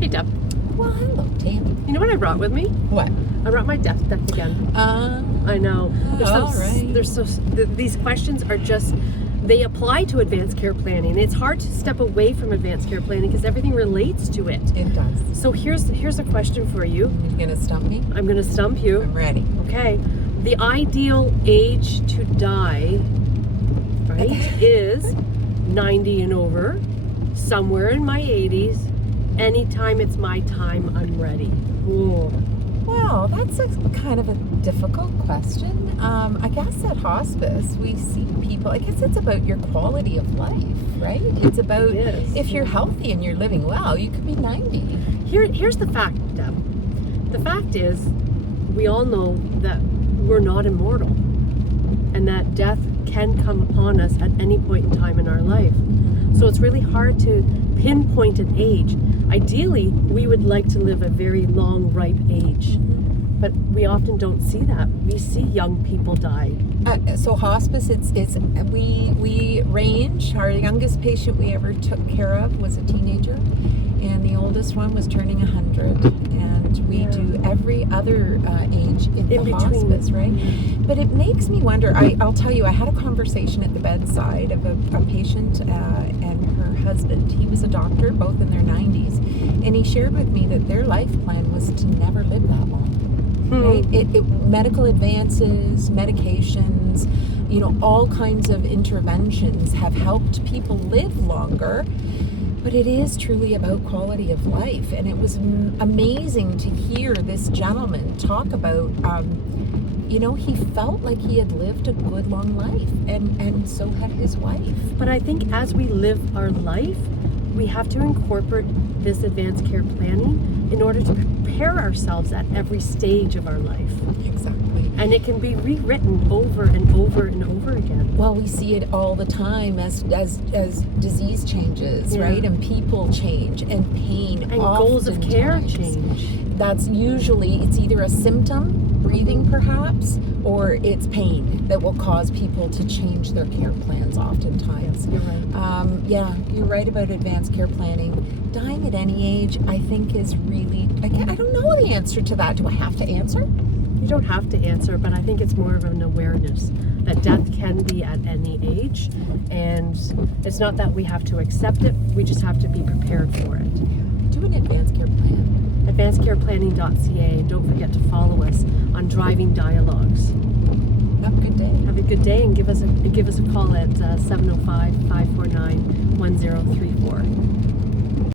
Hey, Deb. Well, hello, Tam. You know what I brought with me? What? I brought my death deck again. I know. These questions are just, they apply to advanced care planning. It's hard to step away from advanced care planning because everything relates to it. It does. So here's a question for you. You're going to stump me? I'm going to stump you. I'm ready. Okay. The ideal age to die, right, is 90 and over, somewhere in my 80s. Anytime it's my time, I'm ready. Ooh. Well, that's a kind of a difficult question. I guess at hospice, we see people, I guess it's about your quality of life, right? It's about if you're healthy and you're living well, you could be 90. Here's the fact, Deb. The fact is, we all know that we're not immortal and that death can come upon us at any point in time in our life. So it's really hard to pinpoint an age. Ideally, we would like to live a very long, ripe age, but we often don't see that. We see young people die. So hospice, we range. Our youngest patient we ever took care of was a teenager, and the oldest one was turning 100. And we do every other age in the hospice, right? But it makes me wonder. I'll tell you, I had a conversation at the bedside of a patient and her husband. He was a doctor, both in their 90s, and he shared with me that their life plan was to never live that long. Right? Medical advances, medications, all kinds of interventions have helped people live longer. But it is truly about quality of life. And it was amazing to hear this gentleman talk about, he felt like he had lived a good long life, and so had his wife. But I think as we live our life, we have to incorporate this advanced care planning in order to prepare ourselves at every stage of our life. Exactly. And it can be rewritten over and over and over again. Well, we see it all the time as disease changes, right? And people change, and pain and goals of care change. That's usually, it's either a symptom, breathing perhaps, or it's pain that will cause people to change their care plans oftentimes. Yes, you're right. You're right about advanced care planning. Dying at any age, I think, is really, I don't know the answer to that. Do I have to answer? You don't have to answer, but I think it's more of an awareness that death can be at any age, and it's not that we have to accept it, we just have to be prepared for it. Do an advanced care plan. AdvancedCarePlanning.ca, and don't forget to follow us on Driving Dialogues. Have a good day. Have a good day, and give us a call at 705-549-1034.